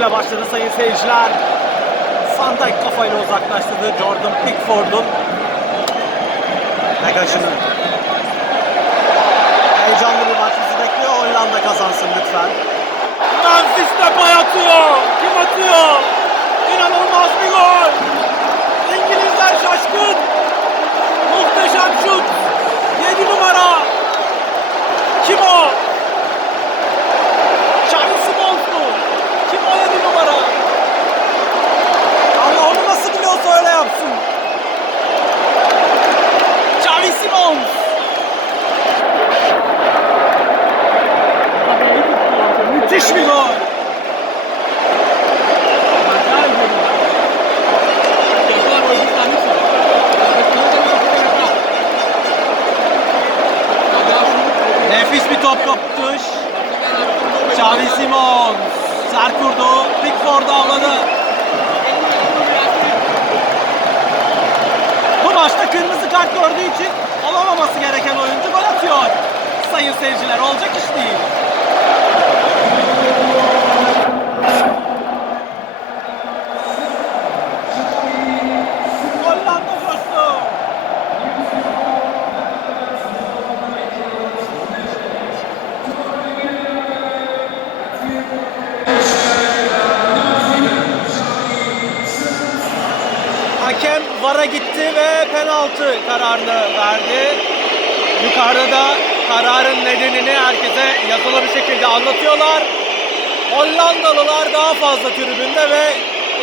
başladı sayın seyirciler. Van Dijk kafayla uzaklaştırdı Jordan Pickford'un Negaşını. Heyecanlı bir maç bizi bekliyor. Hollanda kazansın lütfen. Memphis Depay atıyor. Kim atıyor? İnanılmaz bir gol. İngilizler şaşkın. Muhteşem şut. 7 numara. Kim o? 60 milyon. VAR'a gitti ve penaltı kararını verdi. Yukarıda da kararın nedenini herkese yazılı bir şekilde anlatıyorlar. Hollandalılar daha fazla tribünde ve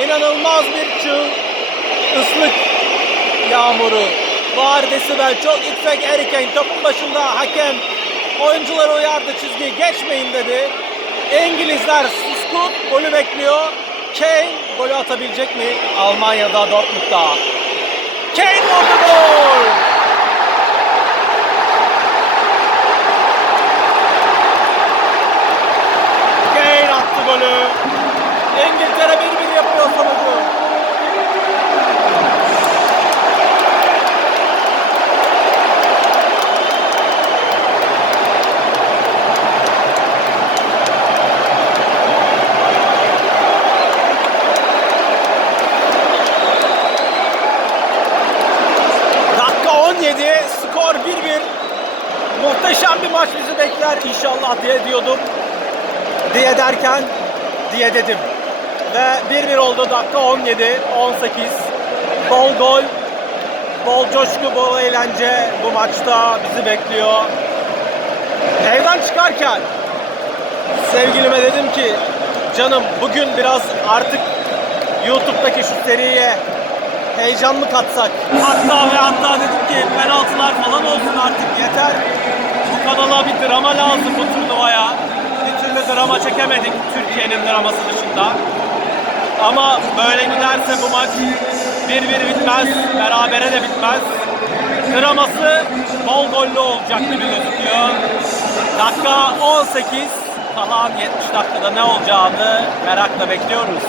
inanılmaz bir çığ ıslık yağmuru var desibel çok yüksek Kane topun başında hakem oyuncuları uyardı çizgiyi geçmeyin dedi. İngilizler suskun golü bekliyor. Kane golü atabilecek mi? Almanya'da Dortmund'da. Kane vurdu gol. Kane attı golü. İngiltere 1-1 yapıyor sonucu. Dakika 17, skor 1-1. Muhteşem bir maç bizi bekler inşallah diye diyordum. Diye derken diye dedim. Ve 1-1 oldu dakika 17, 18. Bol gol, bol coşku, bol eğlence bu maçta bizi bekliyor. Evden çıkarken sevgilime dedim ki canım bugün biraz artık YouTube'daki şu seriye heyecan mı katsak? Hatta ve hatta dedim ki penaltılar falan olsun artık yeter. Bu kanala bir drama lazım bu turnuvaya. Bir türlü drama çekemedik Türkiye'nin draması dışında. Ama böyle giderse bu maç 1-1 bitmez, berabere de bitmez. Draması bol gollü olacak gibi gözüküyor. Dakika 18, kalan 70 dakikada ne olacağını merakla bekliyoruz.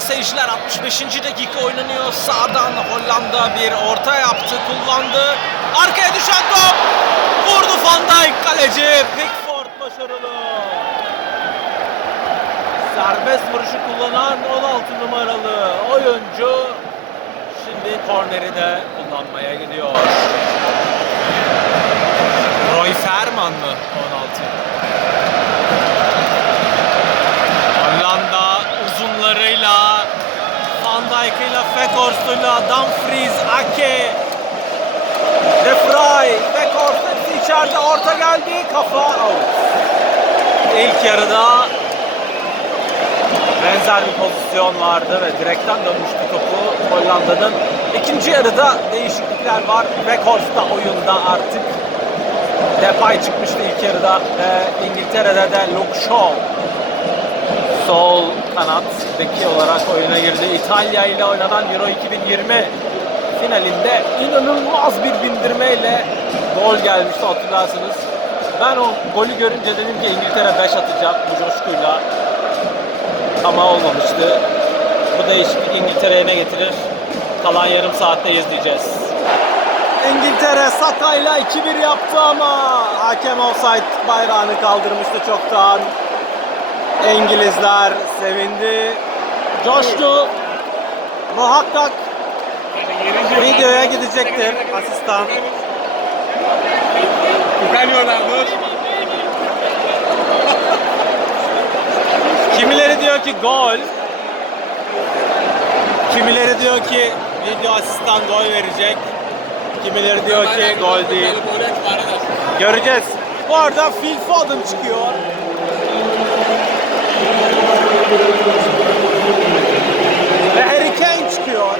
Sayın seyirciler. 65. dakika oynanıyor. Sağdan Hollanda bir orta yaptı, kullandı. Arkaya düşen top. Vurdu Van Dijk kaleci. Pickford başarılı. Serbest vuruşu kullanan 16 numaralı oyuncu şimdi korneri de kullanmaya gidiyor. Roy Ferman mı 16? Hollanda uzunlarıyla Van Dijk'ıyla Weghorst'uyla Dumfries, Ake, De Vrij, Weghorst hepsi içeride orta geldi kafa out. İlk yarıda benzer bir pozisyon vardı ve direkten dönmüştü topu Hollanda'nın. İkinci yarıda değişiklikler var. Weghorst da oyunda artık. Depay çıkmıştı ilk yarıda ve İngiltere'de de Luke Shaw sol kanat beki olarak oyuna girdi. İtalya ile oynanan Euro 2020 finalinde inanılmaz bir bindirmeyle gol gelmişti hatırlarsınız. Ben o golü görünce dedim ki İngiltere 5 atacak bu coşkuyla. Ama olmamıştı. Bu değişiklik İngiltere'ye ne getirir? Kalan yarım saatte izleyeceğiz. İngiltere Saka'yla 2-1 yaptı ama hakem offside bayrağını kaldırmıştı çoktan. İngilizler sevindi, coştu. Muhakkak videoya gidecektir asistan. Ucranianos. Kimileri diyor ki gol. Kimileri diyor ki video asistan gol verecek. Kimileri diyor ki gol değil. Göreceğiz. Bu arada Phil Foden çıkıyor. Ve Harry Kane çıkıyor.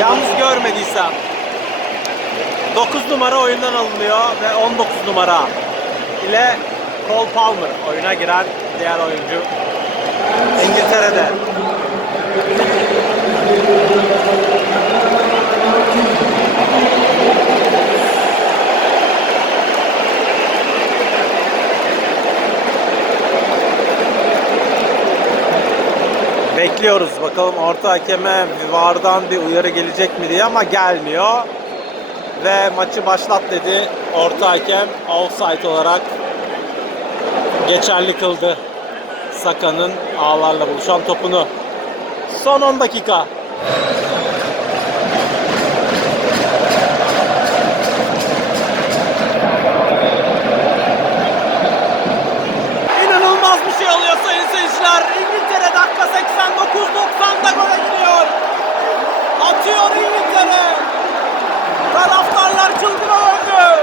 Yalnız görmediysem. 9 numara oyundan alınıyor ve 19 numara ile Cole Palmer oyuna giren diğer oyuncu. İngiltere'de. Bekliyoruz bakalım orta hakeme VAR'dan bir uyarı gelecek mi diye ama gelmiyor. Ve maçı başlat dedi orta hakem offside olarak geçerli kıldı. Saka'nın ağlarla buluşan topunu. Son 10 dakika. İnanılmaz bir şey oluyor sayın seyirciler. İngiltere dakika 89-90'da gole gidiyor. Atıyor İngiltere. Taraftarlar çılgına döndü.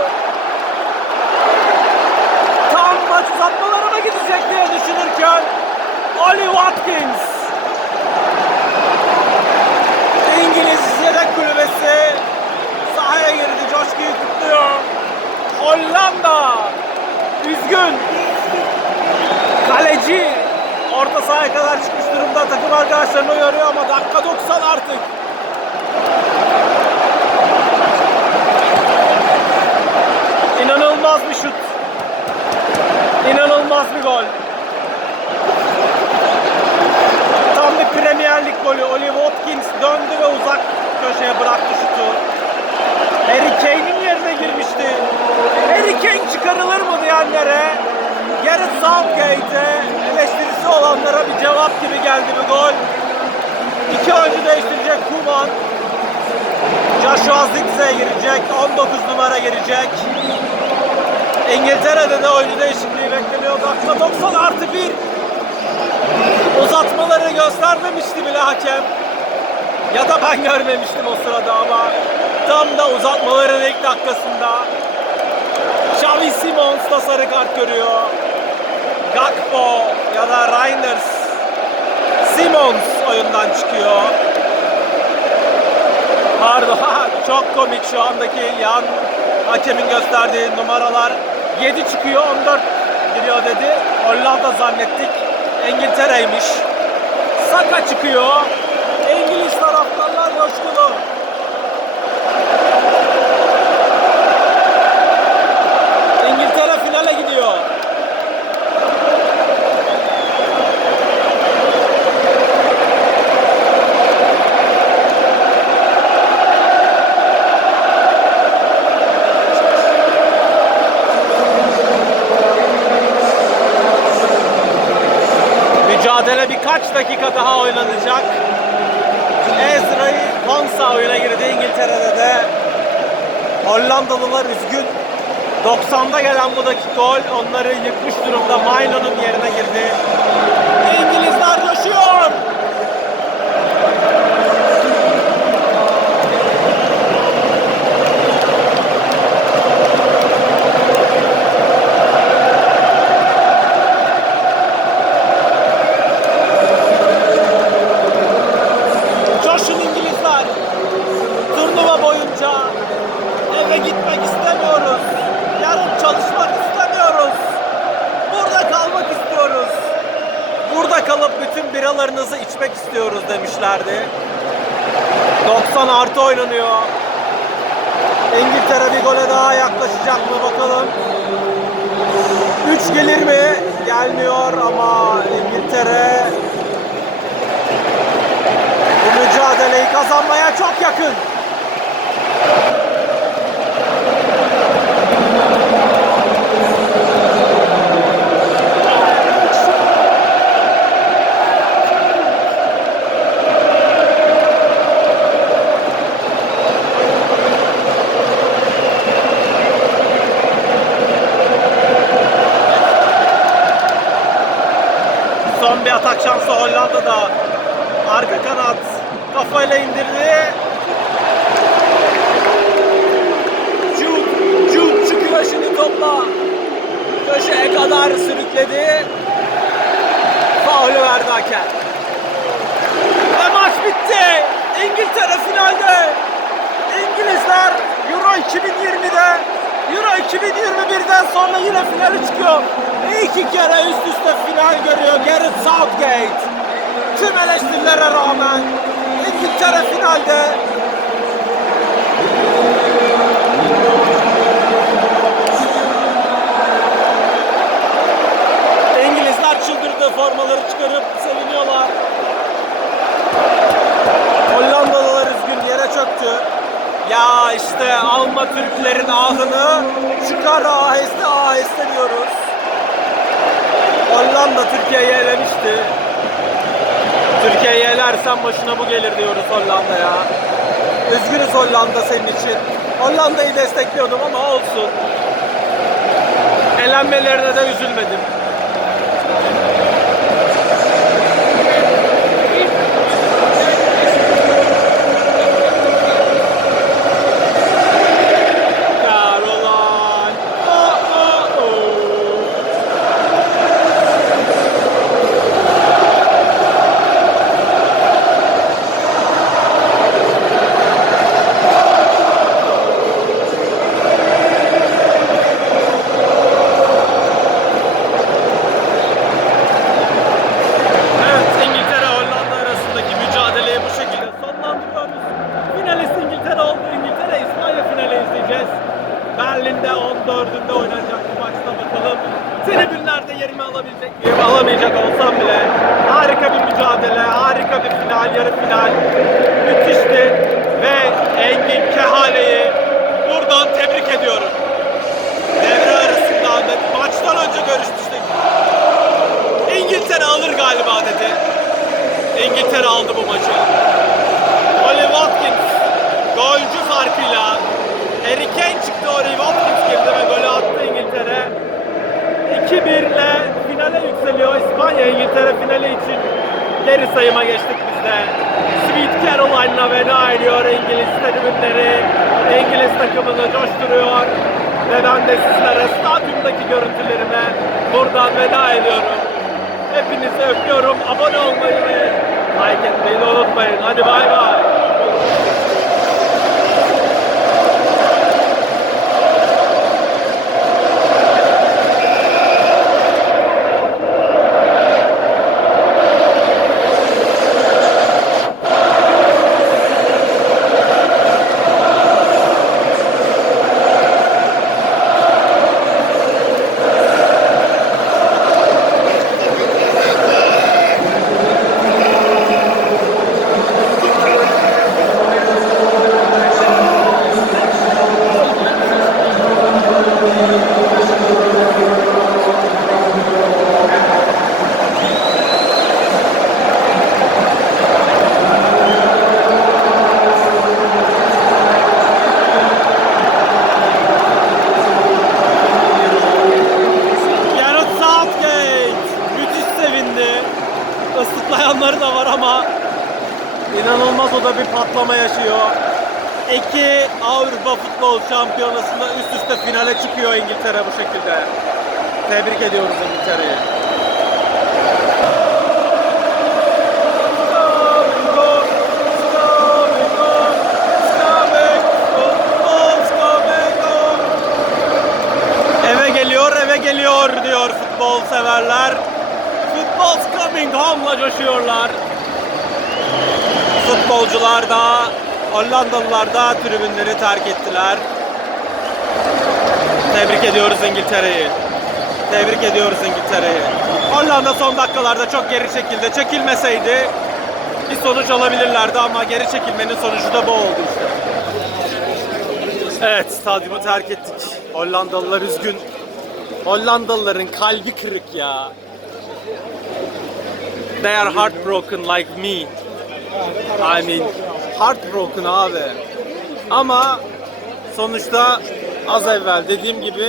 Tam maç uzatmalara mı gidecek diye düşünürken Ali Watkins İngiliz yedek kulübesi sahaya girdi. Coşkuyu kutluyor. Hollanda üzgün. Kaleci orta sahaya kadar çıkmış durumda. Takım arkadaşlarını uyarıyor ama dakika 90 artık. İnanılmaz bir şut. İnanılmaz bir gol. Tam bir Premier Lig golü. Oli Watkins döndü ve uzak köşeye bıraktı şutu. Harry Kane'in yerine girmişti. Harry Kane çıkarılır mı diyenlere, Gareth Southgate'e eleştirisi olanlara bir cevap gibi geldi bu gol. İki oyuncu değiştirecek Kuman. Joshua Zirkzee girecek. 19 numara girecek. İngiltere'de de oyuncu değişikliği bekleniyor. Dakika 90 artı 1. Uzatmaları göstermemişti bile hakem. Ya da ben görmemiştim o sırada ama tam da uzatmaların ilk dakikasında Xavi Simons da sarı kart görüyor. Gakpo ya da Reinders Simons oyundan çıkıyor. Pardon, çok komik şu andaki yan hakemin gösterdiği numaralar. 7 çıkıyor, 14 giriyor dedi. Hollanda zannettik. İngiltere'ymiş. Saka çıkıyor. İngiliz taraftarlar coşkulu. İngiltere finale gidiyor. Mücadele birkaç dakika daha oynanacak. Ezra Konsa oyuna girdi İngiltere'de de. Hollandalılar üzgün. 90'da gelen bu dakika gol onları yıkmış durumda. Milo'nun yerine girdi. İngilizler coşuyor. Coşun İngilizler. Turnuva boyunca eve gitmek istemiyoruz. Yarın çalışmak istemiyoruz. Burada kalmak istiyoruz. Burada kalıp bütün biralarınızı içmek istiyoruz demişlerdi. 90 artı oynanıyor. İngiltere bir gole daha yaklaşacak mı bakalım. 3 gelir mi? Gelmiyor ama İngiltere bu mücadeleyi kazanmaya çok yakın. Son bir atak şansı Hollanda'da. Arka kanat kafayla indirdi. Jude, Jude çıkıyor şimdi topla. Köşeye kadar sürükledi. Faulü verdi hakem. Ve maç bitti. İngiltere finalde. İngilizler Euro 2020'de Euro 2021'den sonra yine finale çıkıyor. İki kere üst üste final görüyor Gareth Southgate. Tüm eleştirilere rağmen İngiltere finalde İngilizler çıldırdı formaları çıkarıp seviniyorlar. Hollandalılar üzgün yere çöktü. Ya işte alma Türklerin ahını çıkar aheste aheste diyoruz. Hollanda Türkiye'yi elemişti. Türkiye'yi elersen başına bu gelir diyoruz Hollanda'ya. Üzgünüz Hollanda senin için. Hollanda'yı destekliyordum ama olsun. Elenmelerine de üzülmedim. Caroline. Oh, oh, oh. Evet, İngiltere Hollanda arasındaki mücadeleyi bu şekilde sonlandırıyoruz. Finalist İngiltere oldu. İngiltere İspanya finali izleyeceğiz. Berlin'de 14'ünde oynanacak bu maçta bakalım. Tribünlerde yerimi alabilecek miyim? Alamayacak olsam bile harika bir mücadele, harika bir final, yarı final. Müthişti ve Engin Kehale'yi buradan tebrik ediyorum. Devre arasında maçtan önce görüşmüştük. İngiltere alır galiba dedi. İngiltere aldı bu maçı. Oli Watkins golcü farkıyla Harry Kane çıktı Oli Watkins girdi ve golü attı İngiltere. 2-1 ile finale yükseliyor İspanya İngiltere finali için geri sayıma geçtik biz de. Sweet Caroline'la veda ediyor İngiliz tribünleri. İngiliz takımını coşturuyor. Ve ben de sizlere stadyumdaki görüntülerime buradan veda ediyorum. Hepinizi öpüyorum. Abone olmayı ve like etmeyi de unutmayın. Hadi bay bay. Gareth Southgate müthiş sevindi. Islıklayanları da var ama inanılmaz o da bir patlama yaşıyor. İki Avrupa Futbol Şampiyonası'nda üst üste finale çıkıyor İngiltere bu şekilde. Tebrik ediyoruz İngiltere'yi. Eve geliyor, eve geliyor diyor futbol severler. Football's coming home'la coşuyorlar. Futbolcular da, Hollandalılar da tribünleri terk ettiler. Tebrik ediyoruz İngiltere'yi. Tebrik ediyoruz İngiltere'yi. Hollanda son dakikalarda çok geri çekildi. Çekilmeseydi bir sonuç alabilirlerdi ama geri çekilmenin sonucu da bu oldu işte. Evet, stadyumu terk ettik. Hollandalılar üzgün. Hollandalıların kalbi kırık ya. They are heartbroken like me. I mean, heartbroken abi. Ama sonuçta az evvel dediğim gibi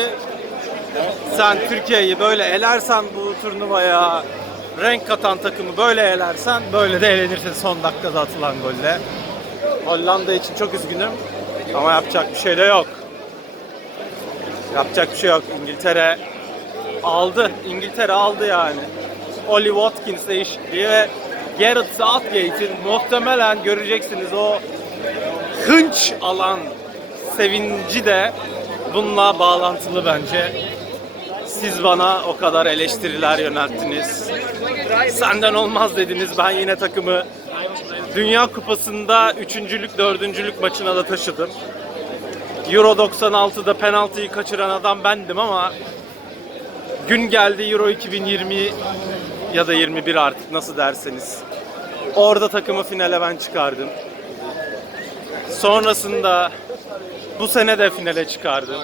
sen Türkiye'yi böyle elersen bu turnuvaya renk katan takımı böyle elersen böyle de elenirsin son dakikada atılan golle. Hollanda için çok üzgünüm ama yapacak bir şey de yok. Yapacak bir şey yok. İngiltere aldı. İngiltere aldı yani. Oli Watkins değişikliği ve Gareth Southgate'in muhtemelen göreceksiniz o hınç alan sevinci de bununla bağlantılı bence. Siz bana o kadar eleştiriler yönelttiniz. Senden olmaz dediniz. Ben yine takımı Dünya Kupası'nda üçüncülük, dördüncülük maçına da taşıdım. Euro 96'da penaltıyı kaçıran adam bendim ama gün geldi Euro 2020 ya da 21 artık nasıl derseniz. Orada takımı finale ben çıkardım. Sonrasında bu sene de finale çıkardım.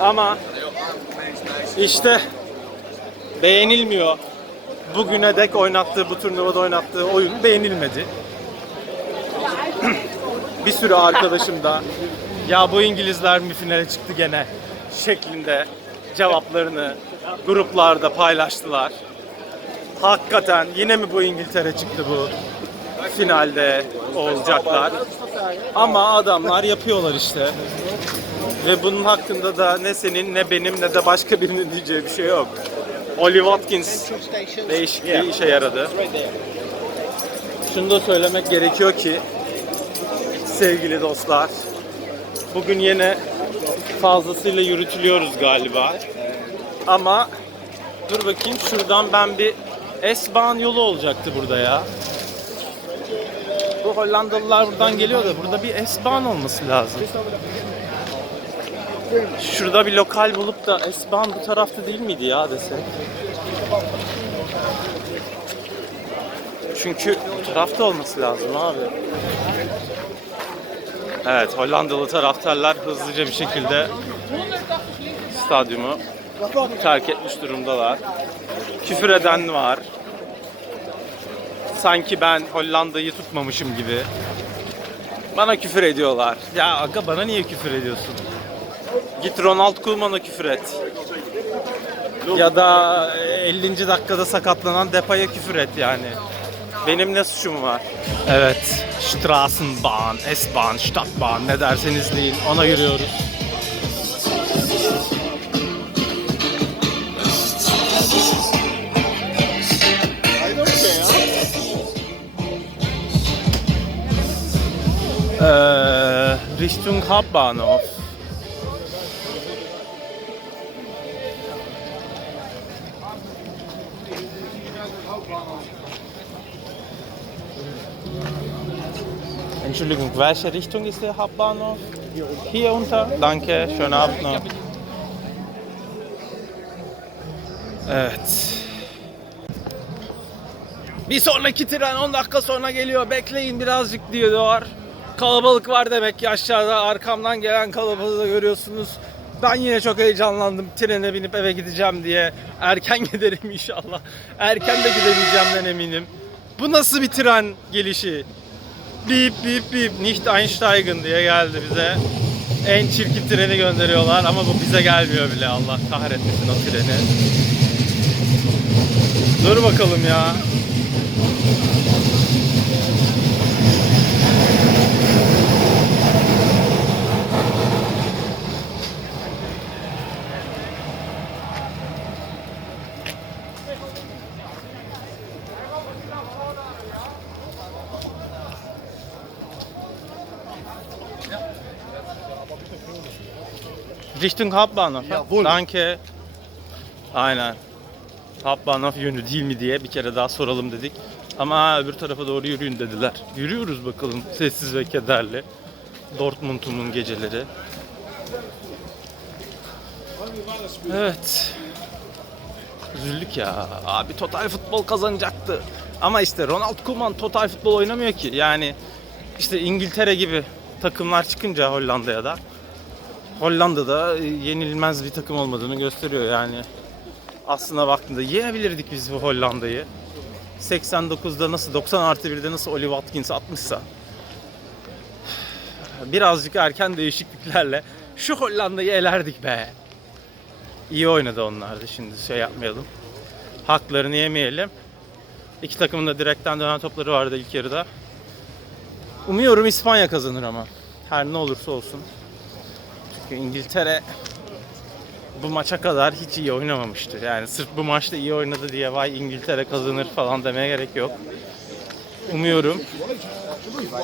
Ama işte beğenilmiyor. Bugüne dek oynattığı, bu turnuvada oynattığı oyun beğenilmedi. bir sürü arkadaşım da ya bu İngilizler mi finale çıktı gene şeklinde cevaplarını gruplarda paylaştılar. Hakikaten yine mi bu İngiltere çıktı bu finalde olacaklar. Ama adamlar yapıyorlar işte. Ve bunun hakkında da ne senin ne benim ne de başka birinin diyeceği bir şey yok. Oli Watkins değişikliği işe yaradı. Şunu da söylemek gerekiyor ki sevgili dostlar bugün yine fazlasıyla yürütülüyoruz galiba. Ama dur bakayım şuradan ben bir S-Bahn yolu olacaktı burada ya. Bu Hollandalılar buradan geliyor da burada bir S-Bahn olması lazım. Şurada bir lokal bulup da S-Bahn bu tarafta değil miydi ya desek? Çünkü bu tarafta olması lazım abi. Evet Hollandalı taraftarlar hızlıca bir şekilde stadyumu terk etmiş durumdalar. Küfür eden var. Sanki ben Hollanda'yı tutmamışım gibi. Bana küfür ediyorlar. Ya aga bana niye küfür ediyorsun? Git Ronald Koeman'a küfür et. Ya da 50. dakikada sakatlanan Depay'a küfür et yani. Benim ne suçum var? Evet. Straßenbahn, S-Bahn, Stadtbahn ne derseniz deyin ona yürüyoruz. Richtung Hauptbahnhof. Entschuldigung, welche Richtung ist der Hauptbahnhof? Hier unter. Danke, schönen Abend noch. Evet. Bir sonraki tren 10 dakika sonra geliyor. Bekleyin birazcık diyorlar. Kalabalık var demek ki aşağıda. Arkamdan gelen kalabalığı da görüyorsunuz. Ben yine çok heyecanlandım. Trene binip eve gideceğim diye. Erken giderim inşallah. Erken de gidemeyeceğimden eminim. Bu nasıl bir tren gelişi? Bip bip bip nicht einsteigen diye geldi bize. En çirkin treni gönderiyorlar ama bu bize gelmiyor bile. Allah kahretmesin o treni. Dur bakalım ya. Richtung Hauptbahnhof. ha? Jawohl. Danke. Aynen. Hauptbahnhof yönü değil mi diye bir kere daha soralım dedik. Ama ha, öbür tarafa doğru yürüyün dediler. Yürüyoruz bakalım sessiz ve kederli. Dortmund'umun geceleri. Evet. Üzüldük ya. Abi total futbol kazanacaktı. Ama işte Ronald Koeman total futbol oynamıyor ki. Yani işte İngiltere gibi takımlar çıkınca Hollanda'ya da Hollanda'da e, yenilmez bir takım olmadığını gösteriyor yani. Aslına baktığında yenebilirdik biz bu Hollanda'yı. 89'da nasıl 90 artı 1'de nasıl Oli Watkins atmışsa birazcık erken değişikliklerle şu Hollanda'yı elerdik be. İyi oynadı onlar da şimdi şey yapmayalım. Haklarını yemeyelim. İki takımın da direkten dönen topları vardı ilk yarıda. Umuyorum İspanya kazanır ama. Her ne olursa olsun. Çünkü İngiltere bu maça kadar hiç iyi oynamamıştı. Yani sırf bu maçta iyi oynadı diye vay İngiltere kazanır falan demeye gerek yok. Umuyorum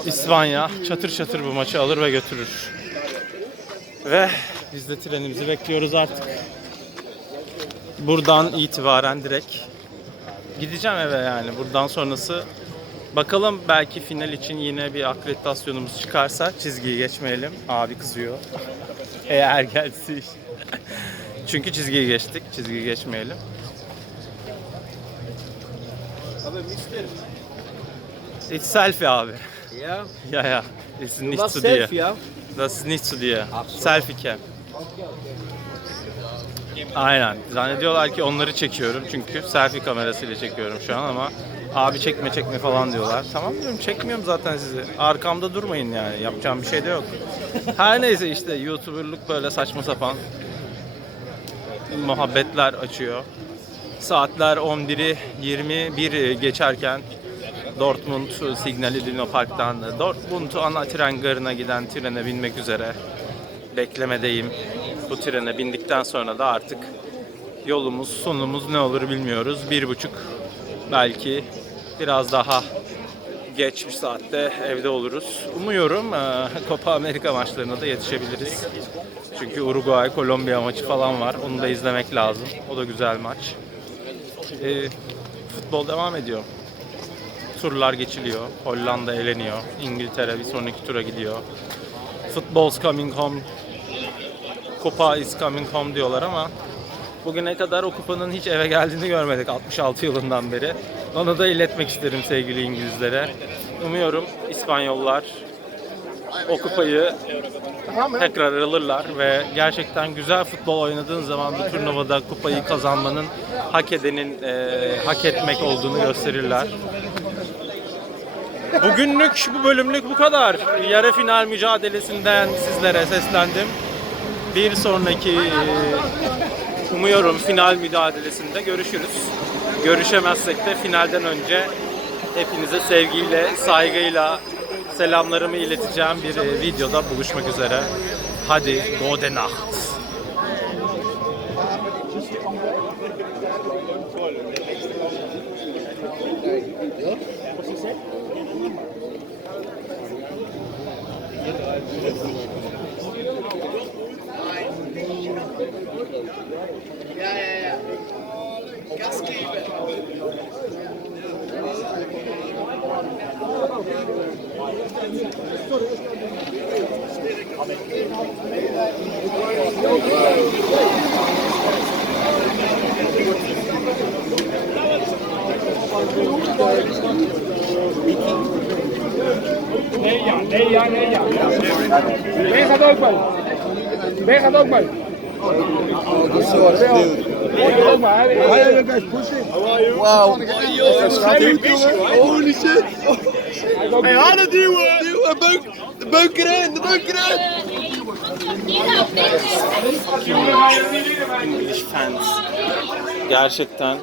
İspanya çatır çatır bu maçı alır ve götürür. Ve biz de trenimizi bekliyoruz artık. Buradan itibaren direkt gideceğim eve yani. Buradan sonrası bakalım belki final için yine bir akreditasyonumuz çıkarsa çizgiyi geçmeyelim. Abi kızıyor. Eğer gelse iş. Çünkü çizgiyi geçtik. Çizgiyi geçmeyelim. It's selfie abi. Ja, Ja, ja. Ist nicht zu dir. selfie, ja? Das ist nicht zu dir. Selfie cam. Aynen. Zannediyorlar ki onları çekiyorum çünkü selfie kamerasıyla çekiyorum şu an ama abi çekme çekme falan diyorlar. Tamam diyorum çekmiyorum zaten sizi. Arkamda durmayın yani. Yapacağım bir şey de yok. Her neyse işte YouTuber'lık böyle saçma sapan muhabbetler açıyor. Saatler 11'i 21 geçerken Dortmund Signal Iduna Park'tan Dortmund ana tren garına giden trene binmek üzere beklemedeyim. Bu trene bindikten sonra da artık yolumuz, sonumuz ne olur bilmiyoruz. Bir buçuk belki biraz daha geç bir saatte evde oluruz. Umuyorum eee, Copa Amerika maçlarına da yetişebiliriz. Çünkü Uruguay, Kolombiya maçı falan var. Onu da izlemek lazım. O da güzel maç. Eee, futbol devam ediyor turlar geçiliyor. Hollanda eleniyor. İngiltere bir sonraki tura gidiyor. Football's coming home. Kupa is coming home diyorlar ama bugüne kadar o kupanın hiç eve geldiğini görmedik 66 yılından beri. Onu da iletmek isterim sevgili İngilizlere. Umuyorum İspanyollar o kupayı tekrar alırlar ve gerçekten güzel futbol oynadığın zaman bu turnuvada kupayı kazanmanın hak edenin eee, hak etmek olduğunu gösterirler. Bugünlük bu bölümlük bu kadar. Yarı final mücadelesinden sizlere seslendim. Bir sonraki e, umuyorum final mücadelesinde görüşürüz. Görüşemezsek de finalden önce hepinize sevgiyle, saygıyla selamlarımı ileteceğim bir e, videoda buluşmak üzere. Hadi gode Nacht. Nee, ja, ja, ja. Wij gaat ook mee. Oh, Holy shit. Hey, harder duwen. Duwen, beuk, de beuk erin, de beuk erin. English fans. Gerçekten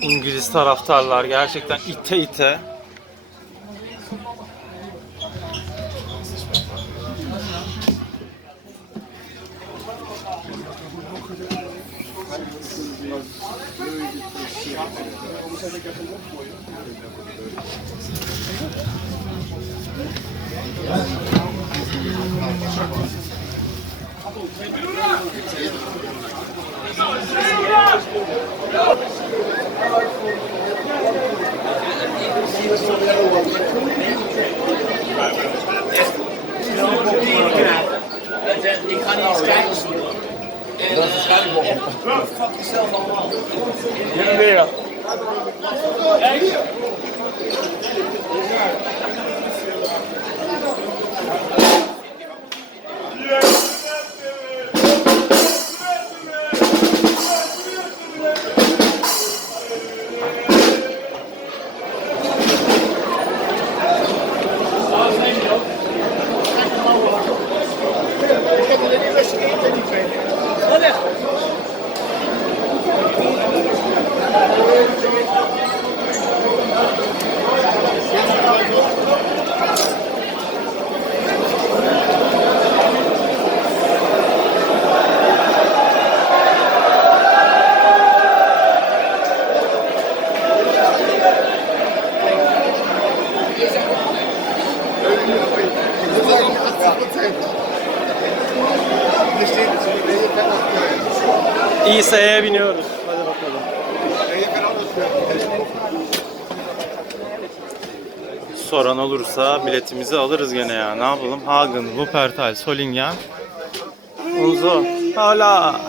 İngiliz taraftarlar gerçekten ite ite Olursa biletimizi alırız gene ya. Ne yapalım? Hagen, Wuppertal, Solingen. Unzo. Hala.